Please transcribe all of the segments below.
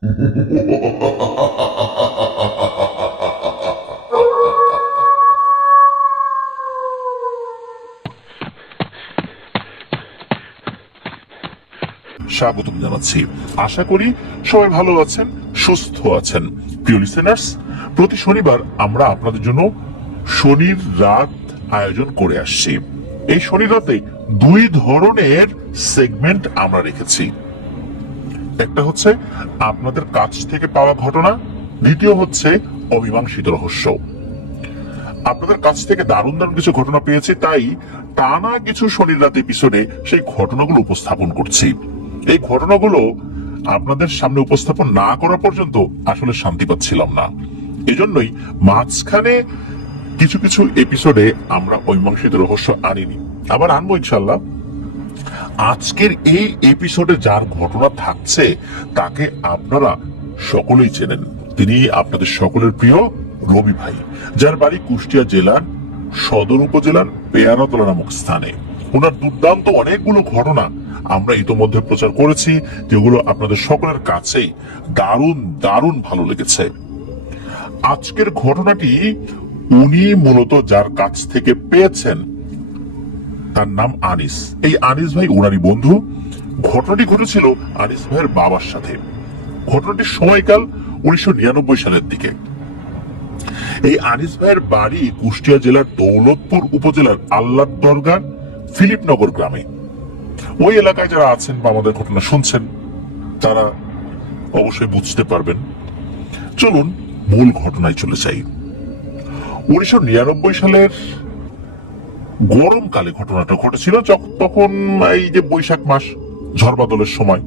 স্বাগতম জানাচ্ছি। আশা করি সবাই ভালো আছেন, সুস্থ আছেন। প্রিয় লিসেনার্স, প্রতি শনিবার আমরা আপনাদের জন্য শনির রাত আয়োজন করে আসছি। এই শনির রাতে দুই ধরনের সেগমেন্ট আমরা রেখেছি। একটা হচ্ছে আপনাদের কাছ থেকে পাওয়া ঘটনা, দ্বিতীয় হচ্ছে অমীমাংসিত রহস্য। আপনাদের কাছ থেকে দারুণ দারুণ কিছু ঘটনা পেয়েছি, তাই টানা কিছু শনির রাত এপিসোডে সেই ঘটনাগুলো উপস্থাপন করছি। এই ঘটনাগুলো আপনাদের সামনে উপস্থাপন না করা পর্যন্ত আসলে শান্তি পাচ্ছিলাম না। এজন্যই মাঝখানে কিছু কিছু এপিসোডে আমরা অমীমাংসিত রহস্য আনিনি, আবার আনবো ইনশাল্লাহ। আজকের এই এপিসোডে যার ঘটনা থাকছে তাকে আপনারা সকলেই চেনেন। তিনি আপনাদের সকলের প্রিয় রবি ভাই, যার বাড়ি কুষ্টিয়া জেলার সদর উপজেলার পেয়ারাতলা নামক স্থানে। ওনার দুর্দান্ত অনেকগুলো ঘটনা আমরা ইতোমধ্যে প্রচার করেছি, যেগুলো আপনাদের সকলের কাছেই দারুণ দারুণ ভালো লেগেছে। আজকের ঘটনাটি উনি মূলত যার কাছ থেকে পেয়েছেন তার নাম আনিস। এই আনিস ভাই ওনারই বন্ধু। ঘটনাটি ঘটেছিল আনিস ভাইয়ের বাবার সাথে। ঘটনাটির সময়কাল 1999 সালের দিকে। এই আনিস ভাইয়ের বাড়ি কুষ্টিয়া জেলার দৌলতপুর উপজেলার আল্লাদ দরগার ফিলিপনগর গ্রামে। ওই এলাকায় যারা আছেন বা আমাদের ঘটনা শুনছেন তারা অবশ্যই বুঝতে পারবেন। চলুন মূল ঘটনায় চলে যাই। 1999 সালের গরমকালে ঘটনাটা ঘটেছিল। তখন এই যে বৈশাখ মাস, ঝড় বাদলের সময়,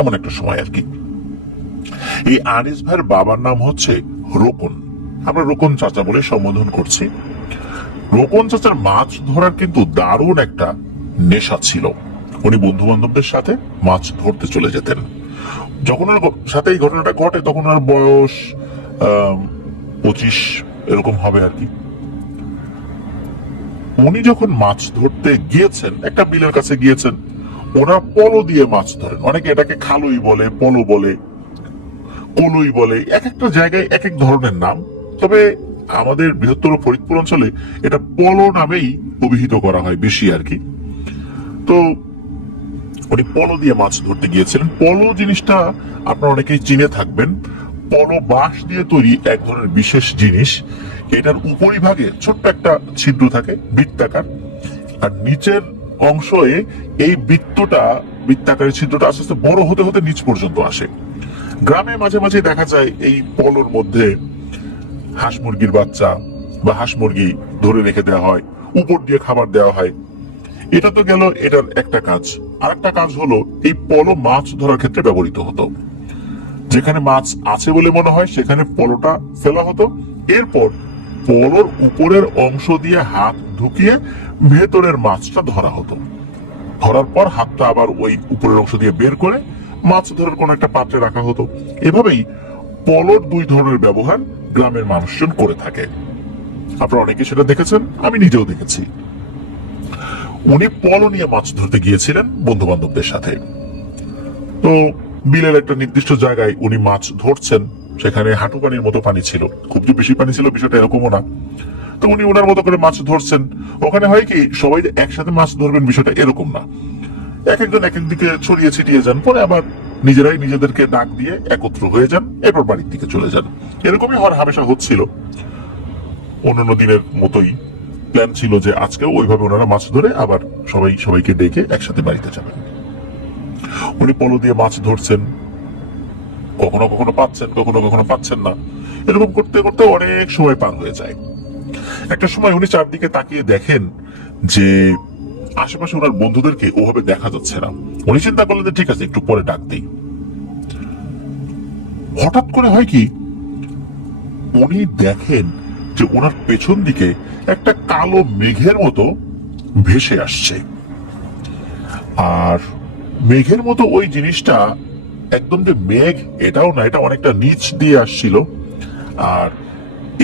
এমন একটা সময় আর কি। এই আনিস ভাইয়ের বাবার নাম হচ্ছে রোকন। আমরা রোকন চাচা বলে সম্বোধন করছি। রোকন চাচার মাছ ধরার কিন্তু দারুণ একটা নেশা ছিল। উনি বন্ধু বান্ধবদের সাথে মাছ ধরতে চলে যেতেন। যখন ওর সাথে এই ঘটনাটা ঘটে তখন ওর বয়স 25 এরকম হবে আর কি। উনি যখন মাছ ধরতে গিয়েছেন, একটা বিলের কাছে গিয়েছেন, ওনারা পলো দিয়ে মাছ ধরেন। অনেকে এটাকে খালুই বলে, পলো বলে, কলুই বলে, এক একটা জায়গায় এক এক ধরনের নাম। তবে আমাদের বৃহত্তর ফরিদপুর অঞ্চলে এটা পলো নামেই অভিহিত করা হয় বেশি আর কি। তো উনি পলো দিয়ে মাছ ধরতে গিয়েছিলেন। পলো জিনিসটা আপনারা অনেকেই চিনে থাকবেন। পলো বাঁশ দিয়ে তৈরি এক ধরনের বিশেষ জিনিস। এটার উপরিভাগে ছোট্ট একটা ছিদ্র থাকে, বৃত্তাকার, আর নিচের অংশে এই বৃত্তাকারের ছিদ্রটা আস্তে আস্তে বড় হতে হতে নিচ পর্যন্ত আসে। গ্রামে মাঝে মাঝে দেখা যায় এই পলোর মধ্যে হাঁস মুরগির বাচ্চা বা হাঁস মুরগি ধরে রেখে দেওয়া হয়, উপর দিয়ে খাবার দেওয়া হয়। এটা তো গেল এটার একটা কাজ। আর একটা কাজ হলো এই পলো মাছ ধরার ক্ষেত্রে ব্যবহৃত হতো। যেখানে মাছ আছে বলে মনে হয় সেখানে পলোটা ফেলা হতো। এরপর পলোর উপরের অংশ দিয়ে হাত ঢুকিয়ে ভেতরের মাছটা ধরা হতো। ধরার পর হাতটা আবার ওই উপরের অংশ দিয়ে বের করে মাছ ধরার কোন একটা পাত্রে রাখা হতো। এভাবেই পলোর দুই ধরনের ব্যবহার গ্রামের মানুষজন করে থাকে। আপনারা অনেকে সেটা দেখেছেন, আমি নিজেও দেখেছি। উনি পলো নিয়ে মাছ ধরতে গিয়েছিলেন বন্ধু বান্ধবদের সাথে। তো বিলের একটা নির্দিষ্ট জায়গায় উনি মাছ ধরছেন। সেখানে হাঁটু পানির মতো পানি ছিল, খুব যে বেশি পানি ছিল বিষয়টা এরকমও না। তো উনি ওনার মতো করে মাছ ধরছেন। ওখানে হয় কি, সবাই একসাথে মাছ ধরবেন বিষয়টা এরকম না। এক একজন এক একদিকে ছড়িয়ে ছিটিয়ে যান, পরে আবার নিজেরাই নিজেদেরকে ডাক দিয়ে একত্র হয়ে যান, এরপর বাড়ির দিকে চলে যান। এরকমই হওয়ার হামেশা হচ্ছিল। অন্যান্য দিনের মতোই প্ল্যান ছিল যে আজকেও ওইভাবে ওনারা মাছ ধরে আবার সবাইকে ডেকে একসাথে বাড়িতে যাবেন। উনি পলো দিয়ে মাছ ধরছেন, কখনো কখনো পাচ্ছেন, কখনো কখনো পাচ্ছেন না। এরকম করতে করতে অনেক সময় পার হয়ে যায়। একটা সময় উনি চারদিকে তাকিয়ে দেখেন যে আশেপাশে ওনার বন্ধুদেরকে ওভাবে দেখা যাচ্ছে না। উনি চিন্তা করলেন যে ঠিক আছে, একটু পরে ডাক দিই। হঠাৎ করে হয় কি, উনি দেখেন যে ওনার পেছন দিকে একটা কালো মেঘের মতো ভেসে আসছে। আর মেঘের মতো ওই জিনিসটা একদম যে মেঘ এটাও না, এটা অনেকটা নিচ দিয়ে আসছিল। আর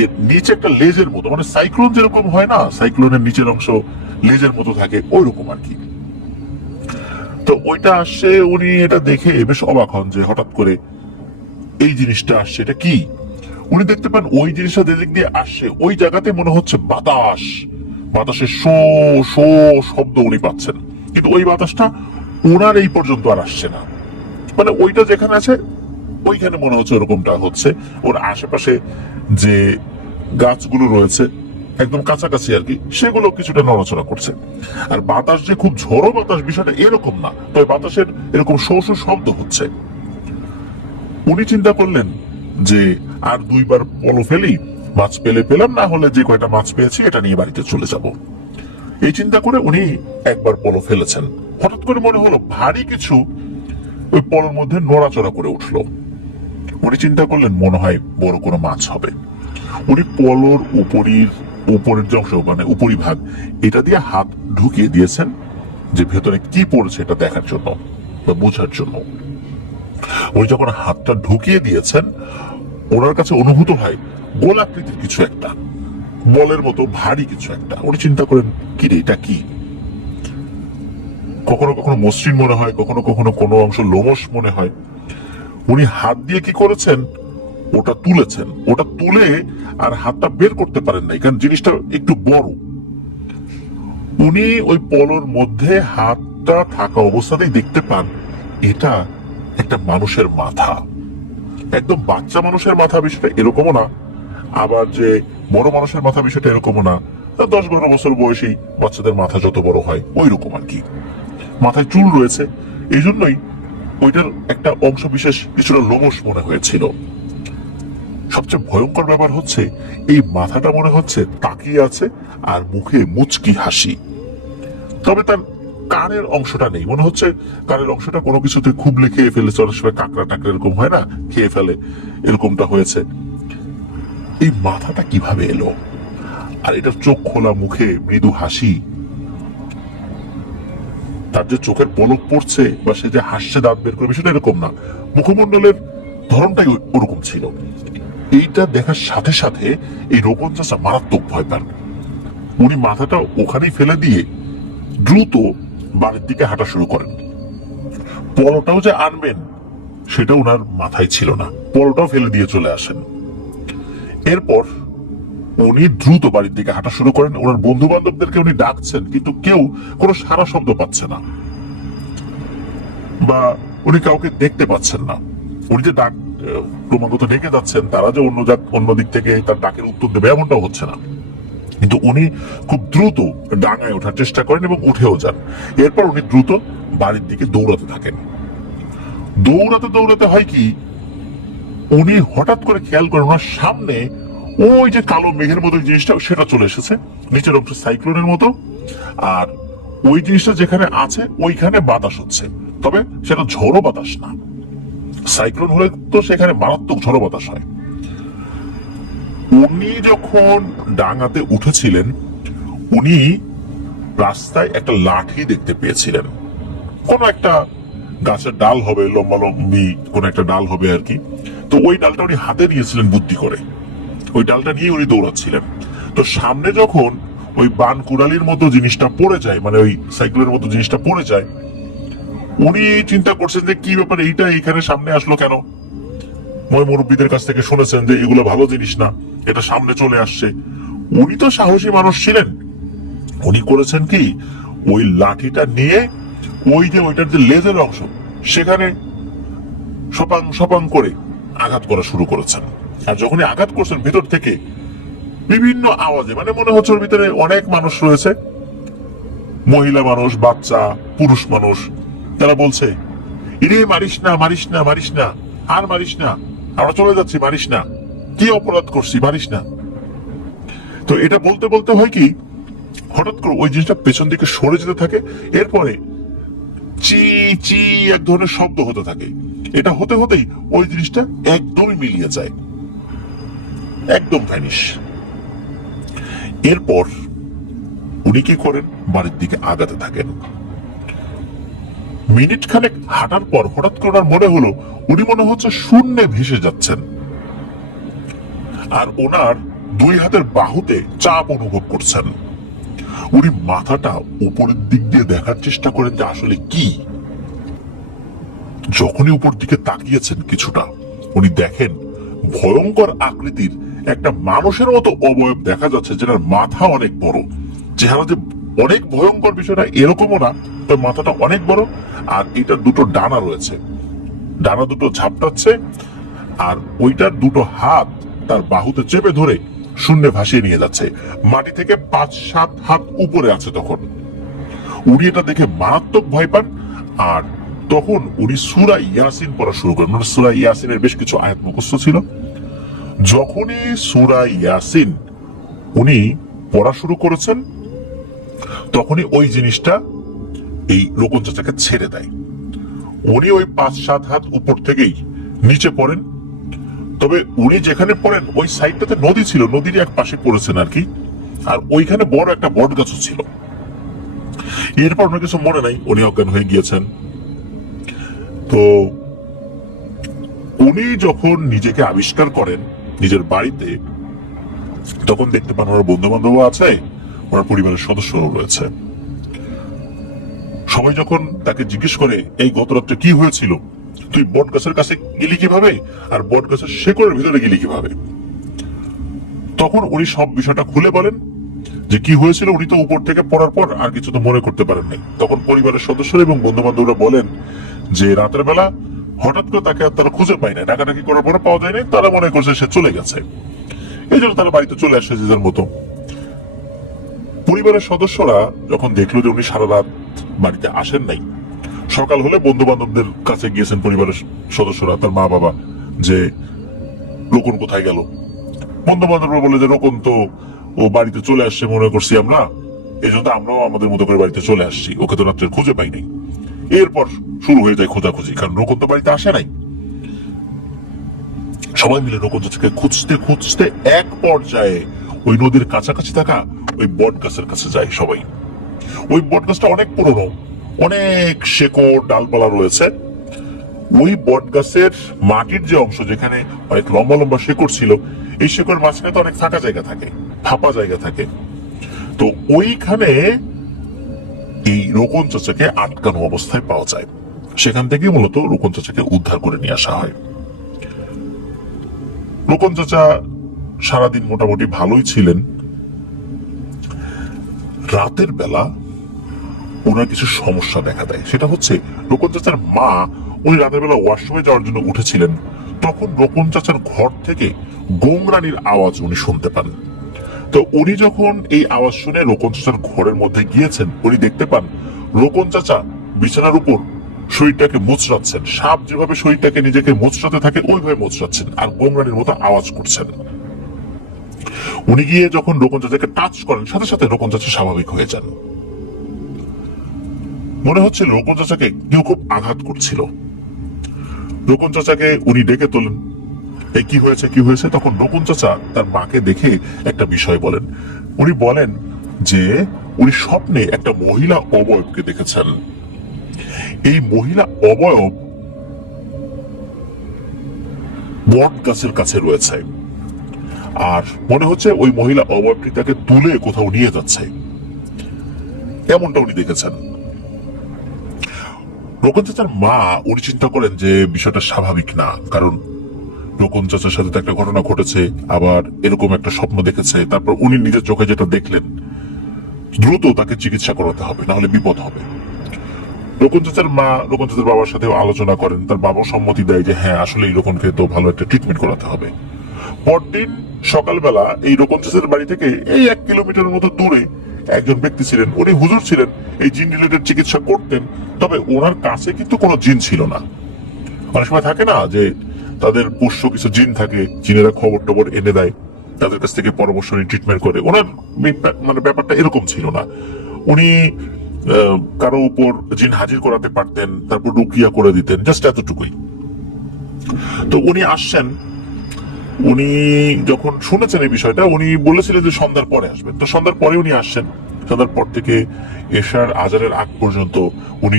এর নিচে একটা লেজের মতো, মানে সাইক্লোন যেরকম হয় না, সাইক্লোনের নিচের অংশ লেজের মতো থাকে, ওই রকম আর কি। তো ওইটা আসছে, উনি এটা দেখে বেশ অবাক হন যে হঠাৎ করে এই জিনিসটা আসছে, এটা কি? উনি দেখতে পান ওই জিনিসটা যেদিক দিয়ে আসছে ওই জায়গাতে মনে হচ্ছে বাতাস, বাতাসের শো শো শব্দ উনি পাচ্ছেন, কিন্তু ওই বাতাসটা ওনার এই পর্যন্ত আর আসছে না। মানে ওইটা যেখানে আছে ওইখানে মনে হচ্ছে ওরকমটা হচ্ছে, ওর আশেপাশে যে গাছগুলো রয়েছে একদম কাছাকাছি আর কি, সেগুলো কিছুটা নড়াচড়া করছে। আর বাতাস যে খুব ঝড়ো বাতাস বিষয়টা এরকম না, তবে বাতাসের এরকম শো শো শব্দ হচ্ছে। উনি চিন্তা করলেন যে আর দুইবার পলো ফেলি, মাছ পেলে পেলাম, না হলে যে কয়টা মাছ পেয়েছি এটা নিয়ে বাড়িতে চলে যাব। এই চিন্তা করে উনি একবার পলো ফেলেছেন। হঠাৎ করে মনে হলো ভারী কিছু ওই পলোর মধ্যে নড়াচড়া করে উঠলো। উনি চিন্তা করলেন মনে হয় বড় কোনো মাছ হবে। উনি পলোর উপরের যে অংশ মানে উপরিভাগ এটা দিয়ে হাত ঢুকিয়ে দিয়েছেন যে ভেতরে কি পড়েছে এটা দেখার জন্য বা বোঝার জন্য। উনি যখন হাতটা ঢুকিয়ে দিয়েছেন ওনার কাছে অনুভূত হয় গোলাকৃতির কিছু একটা, বলের মতো ভারী কিছু একটা। উনি চিন্তা করেন কি রে এটা কি? কখনো কখনো মসৃণ মনে হয়, কখনো কখনো কোনো অংশ লোমশ মনে হয়। উনি হাত দিয়ে কি করেছেন, ওটা তুলেছেন। ওটা তুলে আর হাতটা বের করতে পারেন নাই, কারণ জিনিসটা একটু বড়। উনি ওই পলোর মধ্যে হাতটা থাকা অবস্থাতেই দেখতে পান এটা একটা মানুষের মাথা। একদম বাচ্চা মানুষের মাথা বিষয়টা এরকমও না, আবার যে বড় মানুষের মাথা বিষয়টা এরকমও না। 10-12 বছর বয়সী বাচ্চাদের মাথা যত বড় হয় ওই রকম আর কি। মাথায় চুল রয়েছে, এই জন্যই ওইটার একটা অংশ বিশেষ কিছুটা লোমশ মনে হয়েছিল। সবচেয়ে ভয়ঙ্কর ব্যাপার হচ্ছে এই মাথাটা মনে হচ্ছে তাকিয়ে আছে আর মুখে মুচকি হাসি। তবে তার কানের অংশটা নেই, মনে হচ্ছে কানের অংশটা কোনো কিছুতে খুবলে খেয়ে ফেলেছে, অনেক সময় কাঁকড়া টাকড়া এরকম হয় না, খেয়ে ফেলে, এরকমটা হয়েছে। এই মাথাটা কিভাবে এলো? আর এটার চোখ খোলা, মুখে মৃদু হাসি, তার যে চোখের পলক পড়ছে বা সে যে হাসছে দাঁত বের করবে সেটা এরকম না, মুখমণ্ডলের ধরনটাই ওরকম ছিল। এইটা দেখার সাথে সাথে এই রোপণ চাষা মারাত্মক ভয় পান। উনি মাথাটা ওখানেই ফেলে দিয়ে দ্রুত বাড়ির দিকে হাঁটা শুরু করেন। পলোটাও যে আনবেন সেটা ওনার মাথায় ছিল না, পলোটাও ফেলে দিয়ে চলে আসেন। এরপর উনি দ্রুত বাড়ির দিকে হাঁটা শুরু করেন। ওনার বন্ধু বান্ধবদেরকে উনি ডাকছেন, কিন্তু কেউ কোনো সারা শব্দ পাচ্ছে না বা উনি কাউকে দেখতে পাচ্ছেন না। উনি যে ডাক ক্রমাগত ডেকে যাচ্ছেন, তারা যে অন্য দিক থেকে তার ডাকের উত্তর দেবে এমনটাও হচ্ছে না। কিন্তু উনি খুব দ্রুত ডাঙায় ওঠার চেষ্টা করেন এবং উঠেও যান। এরপর উনি দ্রুত বাড়ির দিকে দৌড়াতে থাকেন। দৌড়াতে দৌড়াতে হয় কি, উনি হঠাৎ করে খেয়াল করেন ওনার সামনে ওই যে কালো মেঘের মতো জিনিসটা সেটা চলে এসেছে, নিচের অংশ সাইক্লোনের মতো। আর ওই জিনিসটা যেখানে আছে ওইখানে বাতাস হচ্ছে, তবে সেটা ঝড়ো বাতাস না। সাইক্লোন হলে তো সেখানে মারাত্মক ঝড়ো বাতাস হয়। উনি যখন ডাঙাতে উঠেছিলেন উনি রাস্তায় একটা লাঠি দেখতে পেয়েছিলেন। কোন একটা গাছের ডাল হবে, লম্বালম্বি কোন একটা ডাল হবে আর কি। তো ওই ডালটা উনি হাতে নিয়েছিলেন বুদ্ধি করে, ওই ডালটা নিয়ে উনি দৌড়াচ্ছিলেন। তো সামনে যখন ওই বান কুড়ালির মতো জিনিসটা পড়ে যায়, মানে ওই সাইকেলের মতো জিনিসটা পড়ে যায়, উনি চিন্তা করছেন যে কি ব্যাপার, এইটা এখানে সামনে আসলো কেন। মুরব্বীদের কাছ থেকে শুনেছেন যে এগুলো ভালো জিনিস না, এটা সামনে চলে আসছে। উনি তো সাহসী মানুষ ছিলেন, উনি করেছেন কি, ওই লাঠিটা নিয়ে ওইটার যে লেজের অংশ সেখানে সপাং সপাং করে আঘাত করা শুরু করেছেন। আর যখনই আঘাত করছেন ভিতর থেকে বিভিন্ন আওয়াজে, মানে মনে হচ্ছে ওর ভিতরে অনেক মানুষ রয়েছে, মহিলা মানুষ, বাচ্চা, পুরুষ মানুষ, তারা বলছে ইরে মারিস না, মারিস না, মারিস না, আর মারিস না, আমরা চলে যাচ্ছি, মারিস না, কি অপরাধ করছি, মারিস না। তো এটা বলতে বলতে হয় কি, হঠাৎ করে ওই জিনিসটা পেছন দিকে সরে যেতে থাকে। এরপরে চি চি এক ধরনের শব্দ হতে থাকে। এটা হতে হতেই ওই জিনিসটা একদমই মিলিয়ে যায়, একদম ভ্যানিশ। এরপর উনি কি করেন, বাড়ির দিকে আগাতে থাকেন। মিনিট খানেক হাঁটার পর হঠাৎ করে ওনার মনে হলো উনি মনে হচ্ছে শূন্যে ভেসে যাচ্ছেন, আর ওনার দুই হাতের বাহুতে চাপ অনুভব করছেন। উনি মাথাটা উপরের দিক দিয়ে দেখার চেষ্টা করেন যে আসলে কি। যখনই উপর দিকে তাকিয়েছেন কিছুটা, উনি দেখেন ভয়ঙ্কর আকৃতির একটা মানুষের মতো অবয়ব দেখা যাচ্ছে, যেটার মাথা অনেক বড়। চেহারা যে অনেক ভয়ঙ্কর বিষয়টা এরকমও না, তবে মাথাটা অনেক বড়, আর এটার দুটো ডানা রয়েছে, ডানা দুটো ঝাপটাচ্ছে, আর ওইটার দুটো হাত তার বাহুতে চেপে ধরে শূন্যে ভাসিয়ে নিয়ে যাচ্ছে। মাটি থেকে 5-7 হাত উপরে আছে তখন। উনি এটা দেখে মারাত্মক ভয় পান, আর তখন উনি সূরা ইয়াসিন পড়া শুরু করেন। মানে সূরা ইয়াসিনের বেশ কিছু আয়াত মুখস্থ ছিল। যখনই সূরা ইয়াসিন উনি পড়া শুরু করেছেন, তখনই ওই জিনিসটা এই রোকন চাচাকে ছেড়ে দেয়। উনি ওই 5-7 হাত উপর থেকেই নিচে পড়েন। তবে উনি যেখানে পড়েন ওই সাইডটাতে নদী ছিল, নদীর এক পাশে পড়েছেন আর কি, আর ওইখানে বড় একটা বট গাছও ছিল। এরপর ওনার কিছু মনে নাই, উনি অজ্ঞান হয়ে গিয়েছেন। তো উনি যখন নিজেকে আবিষ্কার করেন নিজের বাড়িতে, তখন দেখতে পান ওনার বন্ধু বান্ধব আছে, ওনার পরিবারের সদস্যরাও রয়েছে। সবাই যখন তাকে জিজ্ঞেস করে, এই গত রাত্রে কি হয়েছিল, তুই বট গাছের কাছে গেলি কিভাবে, আর বট গাছের শেকড়ের ভিতরে গেলি কিভাবে, তখন উনি সব বিষয়টা খুলে বলেন যে কি হয়েছিল। উনি তো উপর থেকে পড়ার পর আর কিছু তো মনে করতে পারেন নাই। তখন পরিবারের সদস্যরা এবং বন্ধু বান্ধবরা বলেন যে রাতের বেলা হঠাৎ করে তাকে তারা খুঁজে পায় না, ডাকাডাকি করার পরে পাওয়া যায় না, তারা মনে করছে সে চলে গেছে। এই জন্য তারা বাড়িতে চলে আসে যে যার মতো। পরিবারের সদস্যরা যখন দেখলো যে উনি সারা রাত বাড়িতে আসেন নাই, সকাল হলে বন্ধু বান্ধবদের কাছে গিয়েছেন পরিবারের সদস্যরা, তার মা বাবা, যে রোকন কোথায় গেল। বন্ধু বান্ধবরা বলে যে রোকন তো ও বাড়িতে চলে আসছে মনে করছি আমরা, এই জন্য আমরাও আমাদের মতো করে বাড়িতে চলে আসছি, ওকে তো রাত্রে খুঁজে পাই নাই। এরপর শুরু হয়ে যায় খোঁজাখুঁজি, কারণ রোকন তো বাড়িতে আসে নাই। সবাই মিলে রোকন চাচাকে খুঁজতে খুঁজতে এক পর্যায়ে ওই নদীর কাছাকাছি থাকা ওই বট গাছের কাছে যায় সবাই। ওই বট গাছটা অনেক পুরনো, অনেক শেকড় ডালপালা রয়েছে। ওই বট গাছের মাটির যে অংশ, যেখানে অনেক লম্বা লম্বা শেকড় ছিল, এই শেকড়ের মাঝখানে তো অনেক ফাঁকা জায়গা থাকে, ফাঁপা জায়গা থাকে। তো ওইখানে এই রোকন চাচাকে আটকানো অবস্থায় পাওয়া যায়। সেখান থেকে মূলত রোকন চাচাকে উদ্ধার করে নিয়ে আসা হয়। রোকন চাচা সারাদিন মোটামুটি ভালোই ছিলেন। রাতের বেলা ওনার কিছু সমস্যা দেখা দেয়। সেটা হচ্ছে রোকন চাচার মা, উনি রাতের বেলা ওয়াশরুমে যাওয়ার জন্য উঠেছিলেন, তখন রোকন চাচার ঘর থেকে গোংরানির আওয়াজ উনি শুনতে পান। তো উনি যখন এই আওয়াজ শুনে রোকন চাচার ঘরের মধ্যে গিয়েছেন, উনি দেখতে পান রোকন চাচা বিছানার উপর শরীরটাকে মুচড়াচ্ছেন। সাপ যেভাবে শরীরটাকে নিজেকে মুচড়াতে থাকে ওইভাবে মুচড়াচ্ছেন, আর গোংরানির মতো আওয়াজ করছেন। উনি গিয়ে যখন রোকন চাচাকে টাচ করেন, সাথে সাথে রোকন চাচা স্বাভাবিক হয়ে যান। মনে হচ্ছিল রোকন চাচাকে কেউ খুব আঘাত করছিল। রোকন চাচাকে উনি ডেকে তোলেন, এই কি হয়েছে কি হয়েছে। তখন রোকন চাচা তার মাকে দেখে একটা বিষয় বলেন। উনি বলেন যে উনি স্বপ্নে একটা মহিলা অবয়বকে দেখেছেন। এই মহিলা অবয়ব বট গাছের কাছে রয়েছে, আর মনে হচ্ছে ওই মহিলা অবয়বটি তাকে তুলে কোথাও নিয়ে যাচ্ছে, এমনটা উনি দেখেছেন। রোকন চাচার মা উনি চিন্তা করেন যে বিষয়টা স্বাভাবিক না, কারণ রোকন চাচার সাথে তো একটা ঘটনা ঘটেছে, আবার এরকম একটা স্বপ্ন দেখেছে। তারপর উনি নিজের চোখে যেটা দেখলেন, দ্রুত তাকে চিকিৎসা করাতে হবে, না হলে বিপদ হবে। রোকন চাচার মা রোকন চাচার বাবার সাথে আলোচনা করেন, তার বাবা সম্মতি দেয় যে হ্যাঁ আসলে এই রোকনকে তো ভালো একটা ট্রিটমেন্ট করাতে হবে। পরদিন সকালবেলা এই রোকন চাচার বাড়ি থেকে এই 1 কিলোমিটার মতো দূরে একজন ব্যক্তি ছিলেন, উনি হুজুর ছিলেন, এই জিন রিলেটেড চিকিৎসা করতেন। তবে ওনার কাছে কিন্তু কোনো জিন ছিল না। অনেক সময় থাকে না যে তাদের পোষ্য কিছু জিন থাকে, জিনেরা খবর টবর এনে দেয়, তাদের কাছ থেকে পরামর্শ নিয়ে ট্রিটমেন্ট করে। ওনার মানে ব্যাপারটা এরকম ছিল না। উনি কারো উপর জিন হাজির করাতে পারতেন, তারপর রুকিয়া করে দিতেন, জাস্ট এতটুকুই। তো উনি আসছেন, উনি যখন শুনেছেন এই বিষয়টা, উনি বলেছিলেন যে সন্ধ্যার পরে আসবেন। তো সন্ধ্যার পরে উনি আসছেন। সন্ধ্যার পর থেকে এশার আজানের আগ পর্যন্ত উনি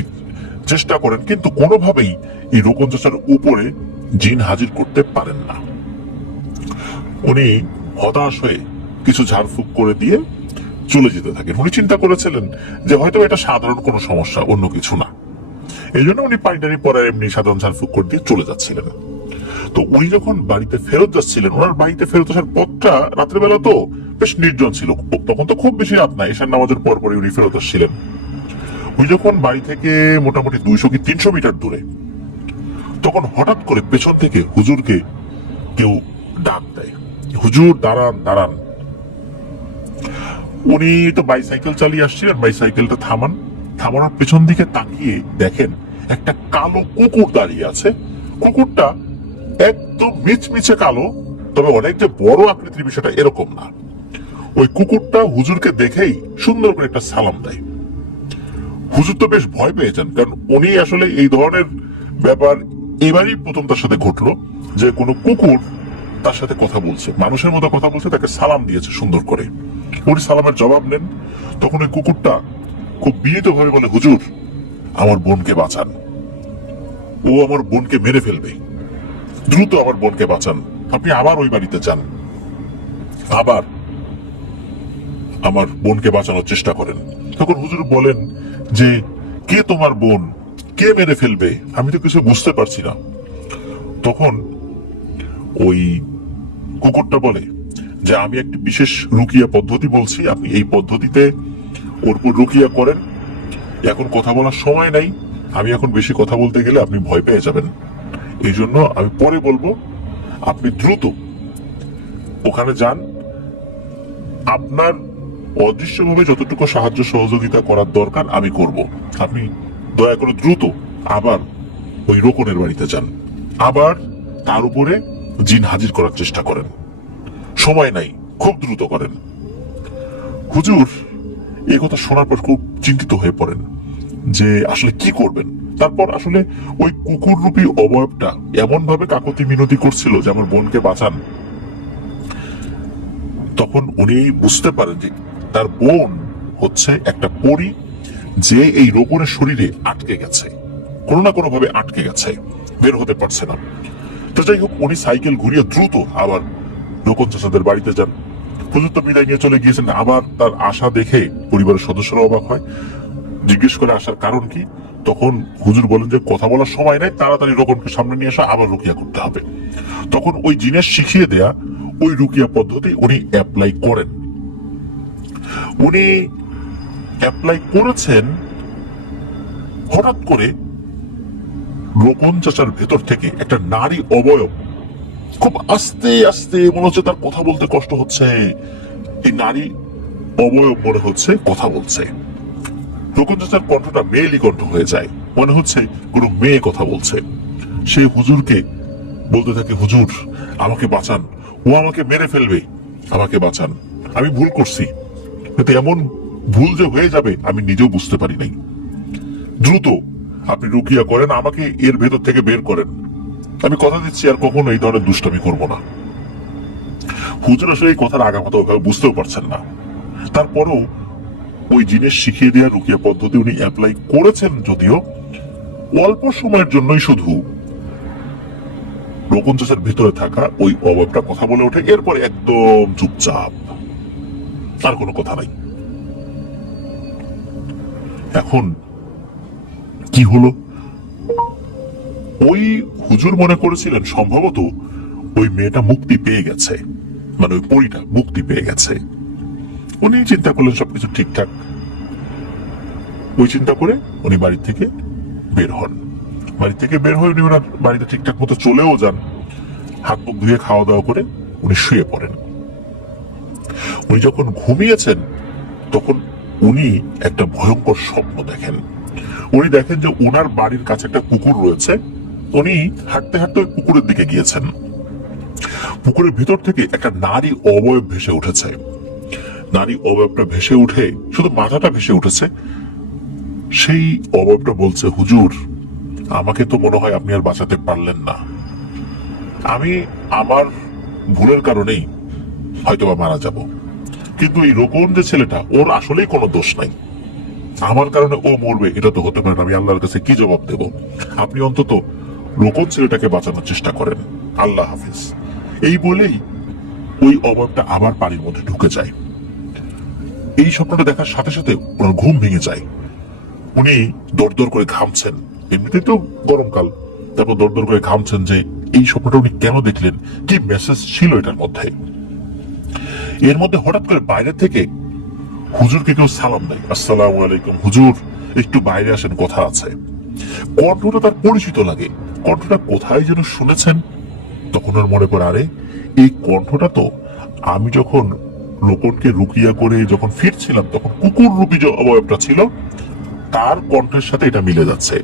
চেষ্টা করেন, কিন্তু কোনোভাবেই এই রোকন চাচার উপরে জিন হাজির করতে পারেন না। উনি হতাশ হয়ে কিছু ঝাড়ফুঁক করে দিয়ে চলে যেতে থাকেন। উনি চিন্তা করেছিলেন যে হয়তো এটা সাধারণ কোনো সমস্যা, অন্য কিছু না। এই জন্য উনি পানি টানি পরে এমনি সাধারণ ঝাড়ফুঁক করে দিয়ে চলে যাচ্ছিলেন। তো উনি যখন বাড়িতে ফেরত যাচ্ছিলেন, ওনার বাড়িতে ফেরত আসার পথটা রাত্রেবেলা তো বেশ নির্জন ছিল, তখন তো খুব বেশি রাত না, এশার নামাজের পর পরই উনি ফেরত আসছিলেন। উনি যখন বাড়ি থেকে মোটামুটি 200 কি 300 মিটার দূরে, তখন হঠাৎ করে পেছন থেকে হুজুরকে কেউ ডাক দেয়, হুজুর দাঁড়ান দাঁড়ান। উনি তো বাইসাইকেল চালিয়ে আসছিলেন, বাইসাইকেলটা থামানোর পেছন দিকে তাকিয়ে দেখেন একটা কালো কুকুর দাঁড়িয়ে আছে। কুকুরটা একদম মিচমিচে কালো, তবে অনেক যে বড় আকৃতির বিষয়টা এরকম না। ওই কুকুরটা হুজুরকে দেখেই সুন্দর করে একটা সালাম দেয়। হুজুর তো বেশ ভয় পেয়ে যান, কারণ উনি আসলে এই ধরনের ব্যাপার এবারই প্রথম তার সাথে ঘটলো যে কোনো কুকুর তার সাথে কথা বলছে, মানুষের মতো কথা বলছে, তাকে সালাম দিয়েছে সুন্দর করে। উনি সালামের জবাব নেন। তখন ওই কুকুরটা খুব বিনীত ভাবে বলে, হুজুর আমার বোনকে বাঁচান, ও আমার বোনকে মেরে ফেলবে, দ্রুত আমার বোনকে বাঁচান। আপনি আবার ওই বাড়িতে যান, আবার আমার বোনকে বাঁচানোর চেষ্টা করেন। তখন হুজুর বলেন যে কে তোমার বোন, কে মেরে ফেলবে, আমি তো কিছু বুঝতে পারছি না। তখন ওই কুকুরটা বলে যে আমি একটি বিশেষ রুকিয়া পদ্ধতি বলছি, আপনি এই পদ্ধতিতে ওর উপর রুকিয়া করেন। এখন কথা বলার সময় নাই, আমি এখন বেশি কথা বলতে গেলে আপনি ভয় পেয়ে যাবেন, এই জন্য আমি পরে বলবো। আপনি দ্রুত ওখানে যান, আপনার অদৃশ্যভাবে যতটুকু সাহায্য সহযোগিতা করার দরকার আমি করব। আপনি দয়া করে দ্রুত আবার ওই রোকনের বাড়িতে যান, আবার তার উপরে জিন হাজির করার চেষ্টা করেন, সময় নাই, খুব দ্রুত করেন। হুজুর এই কথা শোনার পর খুব চিন্তিত হয়ে পড়েন যে আসলে কি করবেন। তারপর আসলে ওই কুকুর রূপী অবয়বটা এমন ভাবে কাকতি মিনতি করছিল যে আমার বোনকে বাঁচান। তখন উনি বুঝতে পারেন যে তার বোন হচ্ছে একটা পরী, যে এই রোকনের শরীরে আটকে গেছে, কোনো না কোনো ভাবে আটকে গেছে, বের হতে পারছে না। তো যাই হোক, উনি সাইকেল ঘুরিয়ে দ্রুত আবার রোকন চাচাদের বাড়িতে যান। হুজুর তো বিদায় নিয়ে চলে গিয়েছেন। আবার তার আশা দেখে পরিবারের সদস্যরা অবাক হয়, জিজ্ঞেস করে আসার কারণ কি। তখন হুজুর বলেন যে কথা বলার সময় নাই, তাড়াতাড়ি রোকনকে সামনে নিয়ে আসা, আবার রুকিয়া করতে হবে। তখন ওই জিনিস শিখিয়ে দেয়া ওই রুকিয়া পদ্ধতি উনি অ্যাপ্লাই করেন। উনি অ্যাপ্লাই করেছেন, হঠাৎ করে রোকন চাচার ভেতর থেকে একটা নারী অবয়ব খুব আস্তে আস্তে, মনে হচ্ছে তার কথা বলতে কষ্ট হচ্ছে, এই নারী অবয়ব মনে হচ্ছে কথা বলছে। রোকন চাচার কণ্ঠটা মেয়েলি কণ্ঠ হয়ে যায়, মনে হচ্ছে কোনো মেয়ে কথা বলছে। সে হুজুরকে বলতে থাকে, হুজুর আমাকে বাঁচান, ও আমাকে মেরে ফেলবে, আমাকে বাঁচান, আমি ভুল করছি। কিন্তু এমন ভুল যে হয়ে যাবে আমি নিজেও বুঝতে পারি নাই, দ্রুত আপনি রুকিয়া করেন, আমাকে এর ভেতর থেকে বের করেন, আমি কথা দিচ্ছি আর কখনো এই ধরনের দুষ্টামি করবো না। হুজুর আসলে এই কথার আগামাতা ওভাবে বুঝতেও পারছেন না। তারপরেও ওই জিনিস শিখিয়ে দেওয়ার রুকিয়া পদ্ধতি উনি অ্যাপ্লাই করেছেন, যদিও অল্প সময়ের জন্যই। শুধু রোকন চাচার ভিতরে থাকা ওই অভাবটা কথা বলে ওঠে, এরপরে একদম চুপচাপ, আর কোনো কথা নাই। এখন কি হলো, ওই হুজুর মনে করেছিলেন সম্ভবত ওই মেয়েটা মুক্তি পেয়ে গেছে, মানে ওই পরীটা মুক্তি পেয়ে গেছে। উনি চিন্তা করলেন সবকিছু ঠিকঠাক। ওই চিন্তা করে উনি বাড়ি থেকে বের হন। বাড়ি থেকে বের হয়ে উনি ওনার বাড়িতে ঠিকঠাক মতো চলেও যান। হাত মুখ ধুয়ে খাওয়া দাওয়া করে উনি শুয়ে পড়েন। উনি যখন ঘুমিয়েছেন তখন উনি একটা ভয়ঙ্কর স্বপ্ন দেখেন। উনি দেখেন যে ওনার বাড়ির কাছে একটা পুকুর রয়েছে। উনি হাঁটতে হাঁটতে ওই পুকুরের দিকে গিয়েছেন। পুকুরের ভিতর থেকে একটা নারী অবয়ব ভেসে উঠেছে। নারী অবয়বটা ভেসে উঠে, শুধু মাথাটা ভেসে উঠেছে। সেই অবয়বটা বলছে, হুজুর আমাকে তো মনে হয় আপনি আর বাঁচাতে পারলেন না, আমি আমার ভুলের কারণেই হয়তোবা মারা যাব, কিন্তু এই রোকন যে ছেলেটা, ওর আসলেই কোনো দোষ নাই, আমার কারণে ও মরবে এটা তো হতে পারে না, আমি আল্লাহর কাছে কি জবাব দেব। আপনি অন্তত রোকন ছেলেটাকে বাঁচানোর চেষ্টা করেন, আল্লাহ হাফিজ। এই বলেই ওই অবয়বটা আবার পানির মধ্যে ঢুকে যায়। এই স্বপ্নটা দেখার সাথে সাথে ওনার ঘুম ভেঙে যায়। উনি দরদর করে ঘামছেন, এমনিতেই তো গরমকাল, তারপর দরদর করে ঘামছেন যে এই স্বপ্নটা উনি কেন দেখলেন, কি মেসেজ ছিল এটার মধ্যে। এর মধ্যে হঠাৎ করে বাইরে থেকে হুজুরকে কেউ সালাম দেয়, আসসালামু আলাইকুম হুজুর, একটু বাইরে আসেন, কথা আছে। কণ্ঠটা তার পরিচিত লাগে, কণ্ঠটা কোথায় যেন শুনেছেন। তখন ওর মনে পড়ে, আরে এই কণ্ঠটা তো আমি যখন লোকনকে রুকিয়া করে যখন ফিরছিলাম তখন কুকুর রূপী যে অবয়বটা ছিল তার কণ্ঠের সাথে এটা মিলে যাচ্ছে,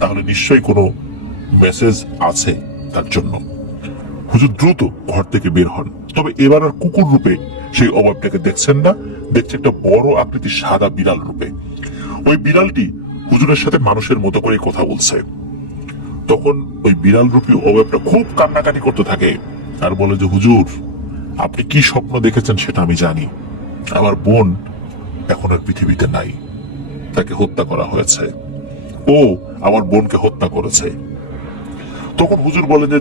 তাহলে নিশ্চয়ই কোনো মেসেজ আছে তার জন্য। হুজুর দ্রুত ঘর থেকে বের হন, তবে এবার আর কুকুর রূপে সেই অবয়বটাকে দেখছেন না, দেখছে একটা বড় আকৃতির সাদা বিড়াল রূপে। ওই বিড়ালটি হুজুরের সাথে মানুষের মতো করে কথা বলছে। তখন ওই বিড়াল রূপী অবয়বটা খুব কান্নাকাটি করতে থাকে আর বলে যে, হুজুর আপনি কি স্বপ্ন দেখেছেন সেটা আমি জানি, আমার বোন এখন আর পৃথিবীতে নাই, তাকে হত্যা করা হয়েছে, ও আমার বোনকে হত্যা করেছে। তখন হুজুর বলে যে,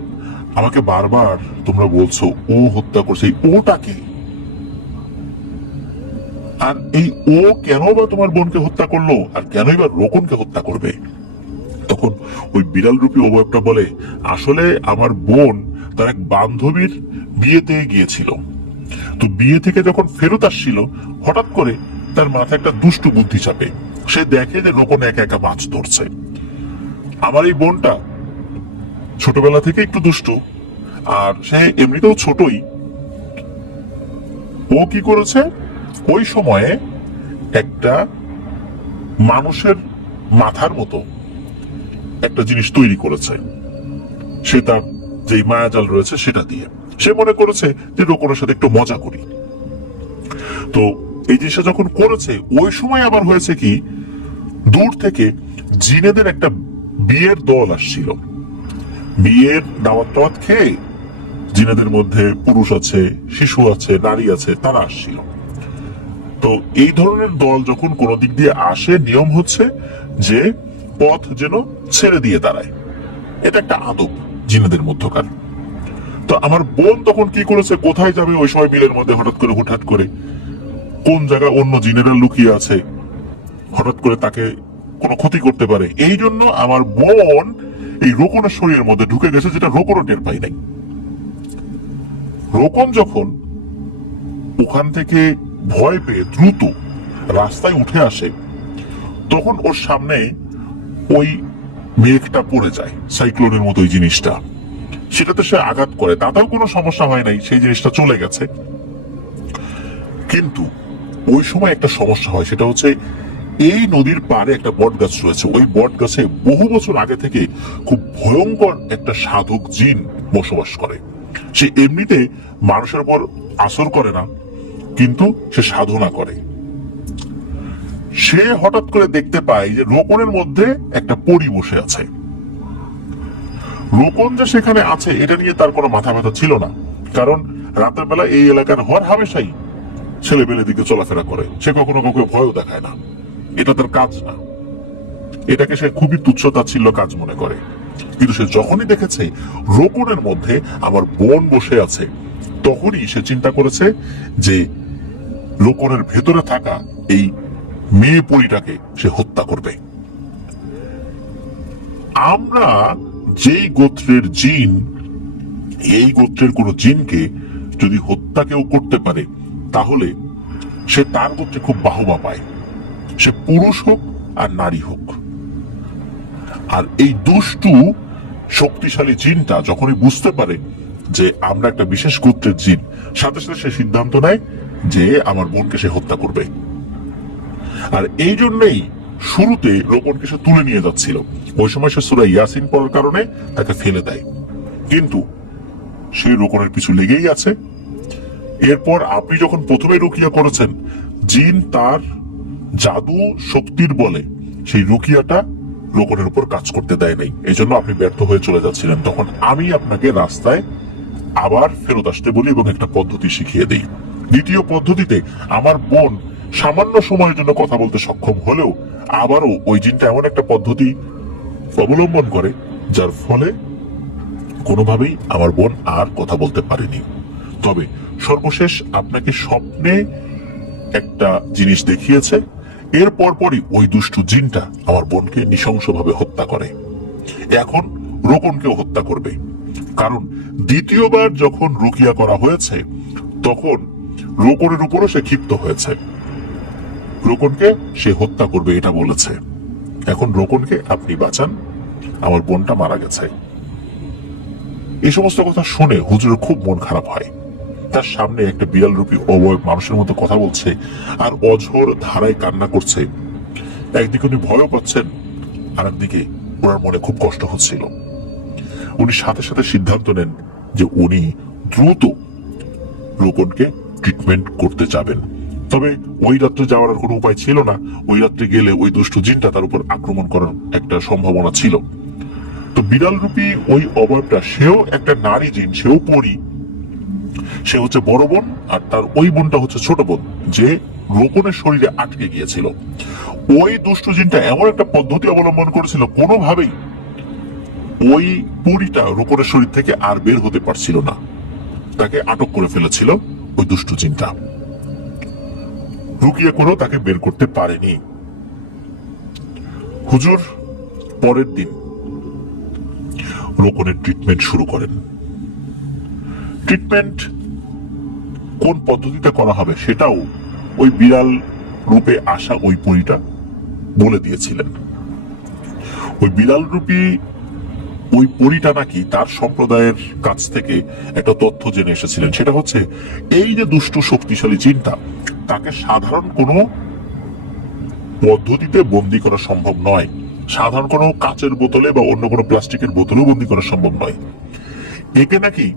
আমাকে বারবার তোমরা বলছো ও হত্যা করছে, এই ওটা কি, আর এই ও কেন বা তোমার বোনকে হত্যা করলো, আর কেনই বা রোকনকে হত্যা করবে। তখন ওই বিড়াল রূপী অবয়বটা বলে, আসলে আমার বোন তার এক বান্ধবীর বিয়েতে গিয়েছিল, তো বিয়ে থেকে যখন ফেরত আসছিল হঠাৎ করে তার মাথায় একটা দুষ্টু বুদ্ধি চাপে, সে দেখে যে রোকন একা একা মাছ ধরছে। আমার এই বোনটা ছোটবেলা থেকে একটু দুষ্টু, আর সে এমনিতেও ছোটই। ও কি করেছে, ওই সময়ে একটা মানুষের মাথার মতো একটা জিনিস তৈরি করেছে, সে তার যে মায়াজাল রয়েছে সেটা দিয়ে। সে মনে করেছে যে রোকনের সাথে একটু মজা করি। তো এই জিনিসটা যখন করেছে ওই সময় আবার হয়েছে কি, দূর থেকে জিনেদের একটা বিয়ের দল আসছিল, বিয়ের দাওয়াত টাওয়াত খেয়ে জিনেদের মধ্যে পুরুষ আছে, শিশু আছে, নারী আছে, তারা আসছিল। তো এই ধরনের দল যখন কোনো দিক দিয়ে আসে, নিয়ম হচ্ছে যে পথ যেন ছেড়ে দিয়ে দাঁড়ায়, এটা একটা আদব জিনেদের মধ্যকার। তো আমার বোন তখন কি করেছে, কোথায় যাবে ওই সময় বিলের মধ্যে হঠাৎ করে হুটহাট করে, কোন জায়গায় অন্য জিনেরা লুকিয়ে আছে, হঠাৎ করে তাকে কোনো ক্ষতি করতে পারে, এই জন্য আমার বোন এই রোকনের শরীরের মধ্যে ঢুকে গেছে, যেটা রোকনও টের পাই নাই। রোকন যখন ওখান থেকে ভয় পেয়ে দ্রুত রাস্তায় উঠে আসে, তখন ওর সামনে ওই মেঘটা পড়ে যায়, সাইক্লোনের মতো ওই জিনিসটা, সেটাতে সে আঘাত করে, তাতেও কোনো সমস্যা হয় নাই, সেই জিনিসটা চলে গেছে। কিন্তু ওই সময় একটা সমস্যা হয়, সেটা হচ্ছে এই নদীর পাড়ে একটা বট গাছ রয়েছে, ওই বট গাছে বহু বছর আগে থেকে খুব ভয়ঙ্কর একটা সাধক জিন বসবাস করে। সে এমনিতে মানুষের উপর আসর করে না, কিন্তু সে সাধনা করে। সে হঠাৎ করে দেখতে পায় যে রোকনের মধ্যে একটা পরী বসে আছে। রোকন যে সেখানে আছে এটা নিয়ে তার কোনো মাথা ব্যথা ছিল না, কারণ রাতের বেলা এই এলাকার হর হামেশাই ছেলে পেলে দিকে চলাফেরা করে, সে কখনো কাউকে ভয়ও দেখায় না, এটা তার কাজ না, এটাকে সে খুবই তুচ্ছ তাচ্ছিল্য কাজ মনে করে। কিন্তু সে যখনই দেখেছে রোকনের মধ্যে আমার বোন বসে আছে, তখনই সে চিন্তা করেছে যে রোকনের ভেতরে থাকা এই মেয়ে পরীটাকে সে হত্যা করবে। আমরা যেই গোত্রের জিন, এই গোত্রের কোন জিনকে যদি হত্যা কেউ করতে পারে, তাহলে সে তার গোত্রে খুব বাহবা পায়, সে পুরুষ হোক আর নারী হোক। আর এই দুষ্টু শক্তিশালী জিনটা যখনই বুঝতে পারে যে আমরা একটা বিশেষ গোত্রের জিন, সাথে সাথে সে সিদ্ধান্ত নেয় যে আমার বোনকে সে হত্যা করবে। আর এই জন্যই শুরুতে রোকনকে সে তুলে নিয়ে যাচ্ছিল, ওই সময় সে সূরা ইয়াসিন পড়ার কারণে তাকে ফেলে দেয়, কিন্তু সে রোকনের পিছু লেগেই আছে। এরপর আপনি যখন প্রথমে রুকিয়া করেছেন, জিন তার জাদু শক্তির বলে সেই রুকিয়াটা রোকনের উপর কাজ করতে দেয় নাই, এই জন্য আপনি ব্যর্থ হয়ে চলে যাচ্ছিলেন। তখন আমি আপনাকে রাস্তায় আবার ফেরত আসতে বলি এবং একটা পদ্ধতি শিখিয়ে দিই। দ্বিতীয় পদ্ধতিতে আমার বোন সামান্য সময়ের জন্য কথা বলতে সক্ষম হলেও আবারও ওই জিনটা এমন একটা পদ্ধতি অবলম্বন করে যার ফলে কোনোভাবেই আমার বোন আর কথা বলতে পারেনি। তবে সর্বশেষ আপনাকে স্বপ্নে একটা জিনিস দেখিয়েছে, এর পরপরই ওই দুষ্টু জিনটা আমার বোনকে নৃশংসভাবে হত্যা করে, এখন রোকনকেও হত্যা করবে। কারণ দ্বিতীয়বার যখন রুকিয়া করা হয়েছে তখন রোকনের উপরও সে ক্ষিপ্ত হয়েছে, রোকনকে সে হত্যা করবে এটা বলেছে। এখন রোকনকে আপনি বাঁচান, আমার বোনটা মারা গেছে। এই সমস্ত কথা শুনে হুজুরের খুব মন খারাপ হয়। তার সামনে একটা বিড়াল রূপী অবয়ব মানুষের মতো কথা বলছে আর অঝোর ধারায় কান্না করছে। একদিকে উনি ভয়ও পাচ্ছেন, আর একদিকে ওনার মনে খুব কষ্ট হচ্ছিল। উনি সাথে সাথে সিদ্ধান্ত নেন যে উনি দ্রুত রোকনকে ট্রিটমেন্ট করতে যাবেন। তবে ওই রাত্রে যাওয়ার আর কোনো উপায় ছিল না। ওই রাত্রে গেলে ওই দুষ্ট জিনটা তার উপর আক্রমণ করার একটা সম্ভাবনা ছিল। তো বিড়াল রূপী ওই অবয়বটা, সেও একটা নারী জিন, সেও পরী। সে হচ্ছে বড় বোন, আর তার ওই বোনটা হচ্ছে ছোট বোন, যে রোকনের শরীরে আটকে গিয়েছিল। ওই দুষ্ট জিনটা এমন একটা পদ্ধতি অবলম্বন করেছিল, কোনোভাবেই ওই পরীটা রোকনের শরীর থেকে আর বের হতে পারছিল না। তাকে আটক করে ফেলেছিল ওই দুষ্ট জিনটা। রুকিয়া করেও তাকে বের করতে পারেনি। হুজুর পরের দিন রোকনের ট্রিটমেন্ট শুরু করেন। ট্রিটমেন্ট কোন পদ্ধতিতে করা হবে সেটাও ওই বিড়াল রূপে আসা ওই পরীটা বলে দিয়েছিলেন। ওই বিড়াল রূপী ওই পরীটা নাকি তার সম্প্রদায়ের কাছ থেকে একটা তথ্য জেনে এসেছিলেন। সেটা হচ্ছে, এই যে দুষ্ট শক্তিশালী জিনটা, তাকে সাধারণ কোনো পদ্ধতিতে বন্দী করা সম্ভব নয়। সাধারণ কোনো কাচের বোতলে বা অন্য কোনো প্লাস্টিকের বোতলেও বন্দী করা সম্ভব নয়। একে নাকি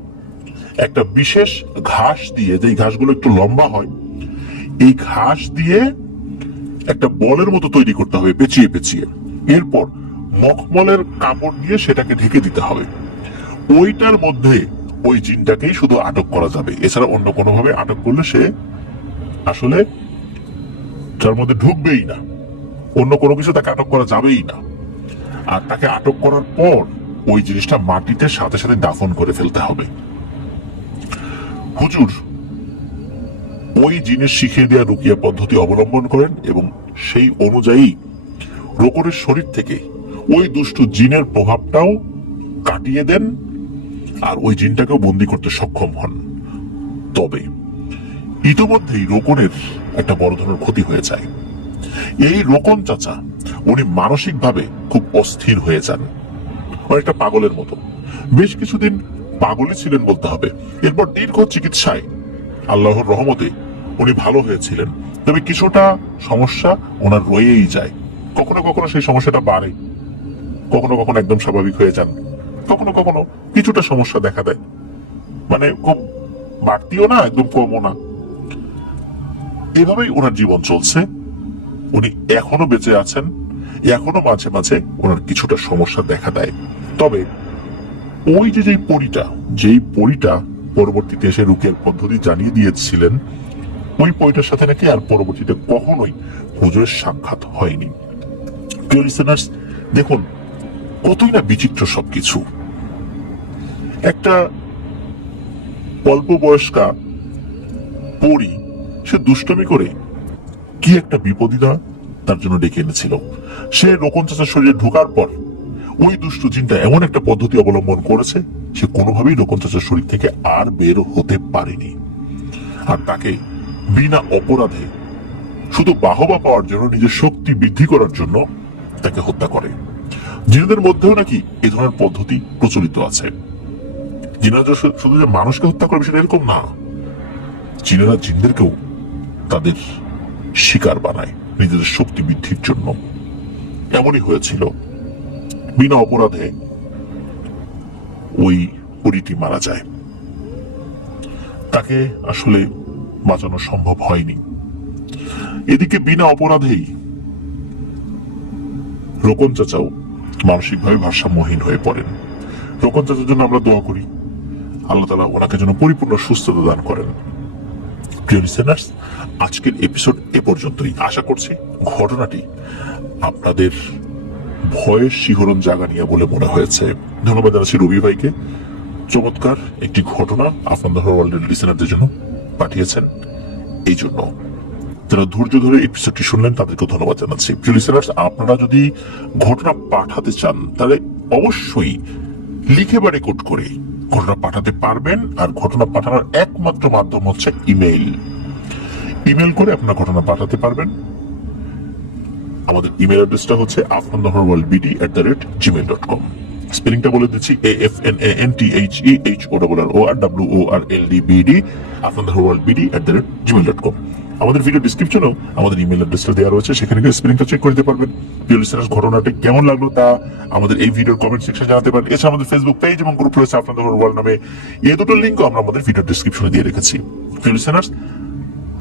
একটা বিশেষ ঘাস দিয়ে, যে ঘাসগুলো একটু লম্বা হয়, এই ঘাস দিয়ে একটা বলের মতো তৈরি করতে হবে পেঁচিয়ে পেঁচিয়ে। এরপর মখমলের কাপড় দিয়ে সেটাকে ঢেকে দিতে হবে। ওইটার মধ্যে ওই জিনটাকেই শুধু আটক করা যাবে, এছাড়া অন্য কোনোভাবে আটক করলে সে আসলে তার মধ্যে ঢুকবেই না। অন্য কোনো কিছু তাকে আটক করা যাবেই না। আর তাকে আটক করার পর ওই জিনিসটা মাটিতে সাথে সাথে দাফন করে ফেলতে হবে। হুজুর ওই জিনিস শিখিয়ে দেওয়া রুকিয়া পদ্ধতি অবলম্বন করেন এবং সেই অনুযায়ী রোকনের শরীর থেকে ওই দুষ্ট জিনের প্রভাবটাও কাটিয়ে দেন আর ওই জিনটাকেও বন্দী করতে সক্ষম হন। তবে ইতোমধ্যেই রোকনের একটা বড় ধরনের ক্ষতি হয়ে যায়। এই রোকন চাচা উনি মানসিকভাবে খুব অস্থির হয়ে যান, অনেকটা পাগলের মতো। বেশ কিছুদিন পাগলই ছিলেন বলতে হবে। এরপর দীর্ঘ চিকিৎসায় আল্লাহর রহমতে উনি ভালো হয়েছিলেন। তবে কিছুটা সমস্যা ওনার রয়েই যায়। কখনো কখনো সেই সমস্যাটা বাড়ে, কখনো কখনো একদম স্বাভাবিক হয়ে যান, কখনো কখনো কিছুটা সমস্যা দেখা দেয়। মানে খুব বাড়তিও না, একদম কমও না। এভাবেই ওনার জীবন চলছে। উনি এখনো বেঁচে আছেন, এখনো মাঝে মাঝে ওনার কিছুটা সমস্যা দেখা দেয়। তবে ওই যে যেই পরীটা পরবর্তীতে এসে রুকিয়ার পদ্ধতি জানিয়ে দিয়েছিলেন, ওই পরীটার সাথে নাকি আর পরবর্তীতে কখনোই হুজুরের সাক্ষাৎ হয়নি। প্রিয় লিসেনার্স, দেখুন কতই না বিচিত্র সবকিছু। একটা অল্প বয়স্কা পরী, সে দুষ্টমি করে কি একটা বিপদীরা তার জন্য ডেকে এনেছিল। সে রোকন চাচার শরীরে ঢোকার পর ওই দুষ্ট জিনটা এমন একটা পদ্ধতি অবলম্বন করেছে, সে কোনোভাবেই রোকন চাচার শরীর থেকে আর বের হতে পারেনি। আর তাকে বিনা অপরাধে শুধু বাহবা পাওয়ার জন্য, নিজের শক্তি বৃদ্ধি করার জন্য তাকে হত্যা করে। জিনদের মধ্যেও নাকি এই ধরনের পদ্ধতি প্রচলিত আছে। জিনেরা শুধু যে মানুষকে হত্যা করবে সেটা এরকম না, জিনেরা জিনদেরকেও তাদের শিকার বানায় নিজেদের শক্তি বৃদ্ধির জন্য। এমনই হয়েছিল, বিনা অপরাধে ওই পরীটি মারা যায়। তাকে আসলে বাঁচানো সম্ভব হয়নি। এদিকে বিনা অপরাধেই রোকন চাচাও মানসিকভাবে ভারসাম্যহীন হয়ে পড়েন। রোকন চাচার জন্য আমরা দোয়া করি, আল্লাহ তাআলা ওনাকে যেন পরিপূর্ণ সুস্থতা দান করেন। প্রিয় লিসেনার্স, আজকের এপিসোড এ পর্যন্তই। আশা করছি ঘটনাটি আপনাদের ভয়ের শিহরণ জাগানিয়া বলে মনে হয়েছে। ধন্যবাদ জানাচ্ছি রবি ভাইকে, চমৎকার একটি ঘটনা আপনাদের ওয়ার্ল্ডের লিসেনারদের জন্য পাঠিয়েছেন। এই জন্য যারা ধৈর্য ধরে এপিসোডটি শুনলেন তাদেরকে ধন্যবাদ জানাচ্ছি। প্রিয় লিসেনার্স, আপনারা যদি ঘটনা পাঠাতে চান তাহলে অবশ্যই লিখে বা রেকর্ড করে ঘটনা পাঠাতে পারবেন। আর ঘটনা পাঠানোর একমাত্র মাধ্যম হচ্ছে ইমেইল। ইমেল করে আপনার ঘটনা পাঠাতে পারবেন। আমাদের ইমেল অ্যাড্রেসটা হচ্ছে afnanthorwalbd@gmail.com। স্পেলিংটা বলে দিচ্ছি, AFNANTHEHORRORWORLDBD afnanthorwalbd@gmail.com। আমাদের ভিডিও ডিসক্রিপশনেও আমাদের ইমেল অ্যাড্রেসটা দেওয়া রয়েছে, সেখানে গিয়ে স্পেলিংটা চেক করে দিতে পারবেন। প্রিয় লিসেনার্স, ঘটনাটি কেমন লাগলো তা আমাদের এই ভিডিওর কমেন্ট সেকশনে জানাতে পারেন। এছাড়া আমাদের ফেসবুক পেজ এবং গ্রুপ রয়েছে আপনাদের ওয়ার্ল্ড নামে, এই দুটো লিঙ্কও আমরা আমাদের ভিডিও ডিসক্রিপশনে দিয়ে রেখেছি। প্রিয় লিসেনার্স,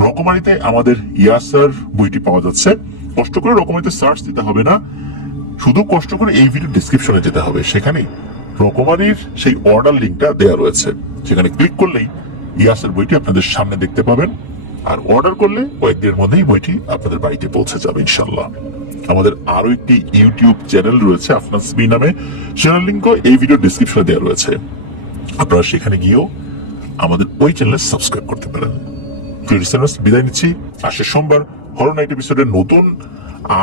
রকমারিতে আমাদের ইয়াসার বইটি পাওয়া যাচ্ছে। কষ্ট করে রকমারিতে সার্চ দিতে হবে না, শুধু কষ্ট করে এই ভিডিও ডিসক্রিপশনে যেতে হবে, সেখানে রকমারির সেই অর্ডার লিঙ্কটা দেওয়া রয়েছে, সেখানে ক্লিক করলেই ইয়াসের বইটি আপনাদের সামনে দেখতে পাবেন। আর অর্ডার করলে কয়েকদিনের মধ্যেই বইটি আপনাদের বাড়িতে পৌঁছে যাবে ইনশাল্লাহ। আমাদের আরো একটি ইউটিউব চ্যানেল রয়েছে আফনাস বি নামে, চ্যানেল লিঙ্কও এই ভিডিও ডিসক্রিপশনে দেওয়া রয়েছে, আপনারা সেখানে গিয়েও আমাদের ওই চ্যানেলে সাবস্ক্রাইব করতে পারেন। বিদায় নিচ্ছি। আসছে সোমবার হরর নাইট এপিসোডের নতুন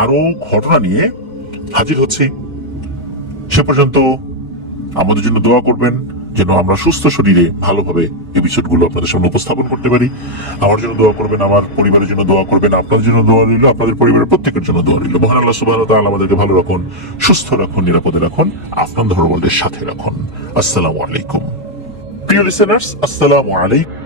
আরো ঘটনা নিয়ে হাজির হচ্ছি। সে পর্যন্ত আমাদের জন্য দোয়া করবেন, যেন আমরা সুস্থ শরীরে ভালোভাবে এপিসোড গুলো আপনাদের সামনে উপস্থাপন করতে পারি। আমার জন্য দোয়া করবেন, আমার পরিবারের জন্য দোয়া করবেন, আপনাদের জন্য দোয়া রইল, আপনাদের পরিবারের প্রত্যেকের জন্য দোয়া রইল। মহান আল্লাহ সুবহানাহু ওয়া তাআলা আমাদেরকে ভালো রাখুন, সুস্থ রাখুন, নিরাপদে রাখুন, আপনাদের ওয়ার্ল্ডের সাথে রাখুন। আসসালামু আলাইকুম। প্রিয় লিসেনার্স, আসসালামু আলাইকুম।